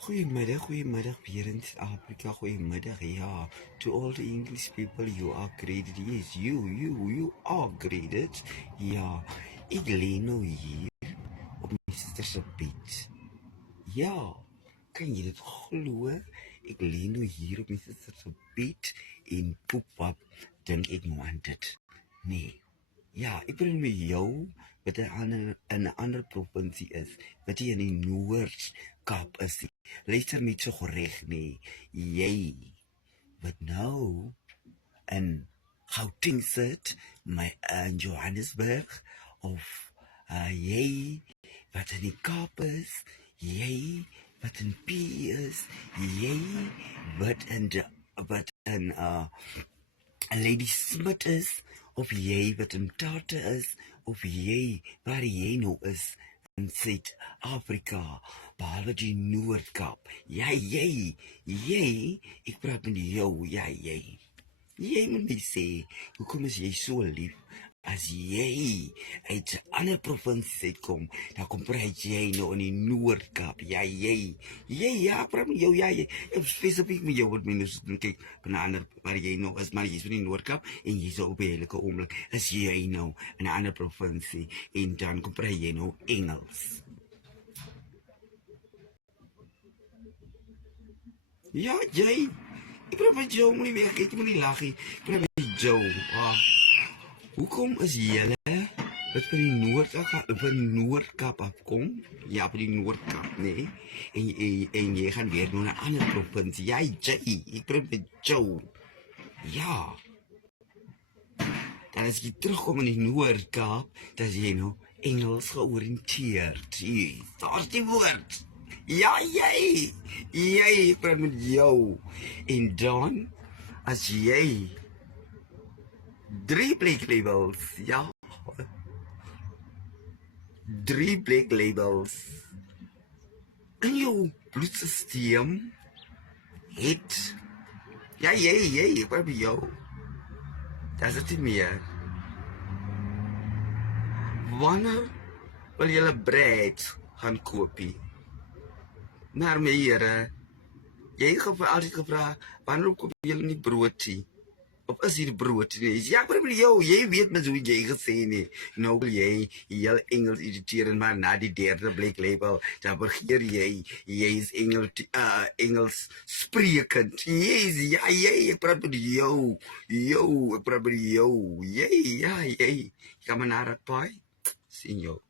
Goedemiddag, weer in Afrika. Goedemiddag, ja. To all the English people, you are graded. Yes, you are graded. Ja, ik leen nou hier op mijn sisterse bed. Ja, kan je dit glo? Ik leen nou hier op mijn sisterse bed en poep, denk ik nou aan dit. Nee. Ja, ik ben met jou, wat in een andere provincie is, wat jy in die Noord-Kaap is. Luister niet so gereg nie. Jy, wat nou in Gauteng sit, in Johannesburg, of jy, wat in die Kaap is, jy, wat in P is, jy, wat in Lady Smith is, of jy wat in Tate is, of jy waar jy nou is in Suid-Afrika, behalwe die Noord-Kaap. Jy, ek praat met jou, jy. Jy moet my sê, hoekom is jy so lief? As jy uit 'n ander provinsie uitkom, dan kom praat jy nou in die Noord-Kaap. Jy, praat met jou, jy. Ek spesifiek met jou wat mense doen, kyk, van 'n ander waar jy nou is, maar jy's in die Noord-Kaap en jy's op 'n heelike oomblik is jy nou in 'n ander provinsie en dan kom praat jy nou Engels. Ja, jy. Ek praat met jou, moenie weg, ek moet nie lag nie. Ek praat met jou. Hoekom is julle wat van die Noord-Kaap afkom? Ja, van die Noord-Kaap, nee. En jy gaan weer naar een andere provincie. Jy, ek praat met jou. Ja. Dan as jy terugkom in die Noord-Kaap, dan is jy nou Engels georiënteerd. Daar is die woord. Ja, jy, ek praat met jou. En dan, as jy 3 black labels, ja. 3 black labels in jou bloedsysteem het. Ja, jy, ek praat met jou. Dat is het nie meer. Wanneer wil julle bread gaan koopie? Maar my here, jy het altyd gevra, wanneer koop julle nie broodie? Of is hier brood nie? Ja, ek praat met jou, jy weet mens hoe jy gesê nie. Nou wil jy heel Engels irriteer, maar na die 3de black label, dan begeer jy is Engels sprekend. Ja, ek praat met jou, ek praat met jou, jy, ja, jy. Kan maar naar het paai, sien jou.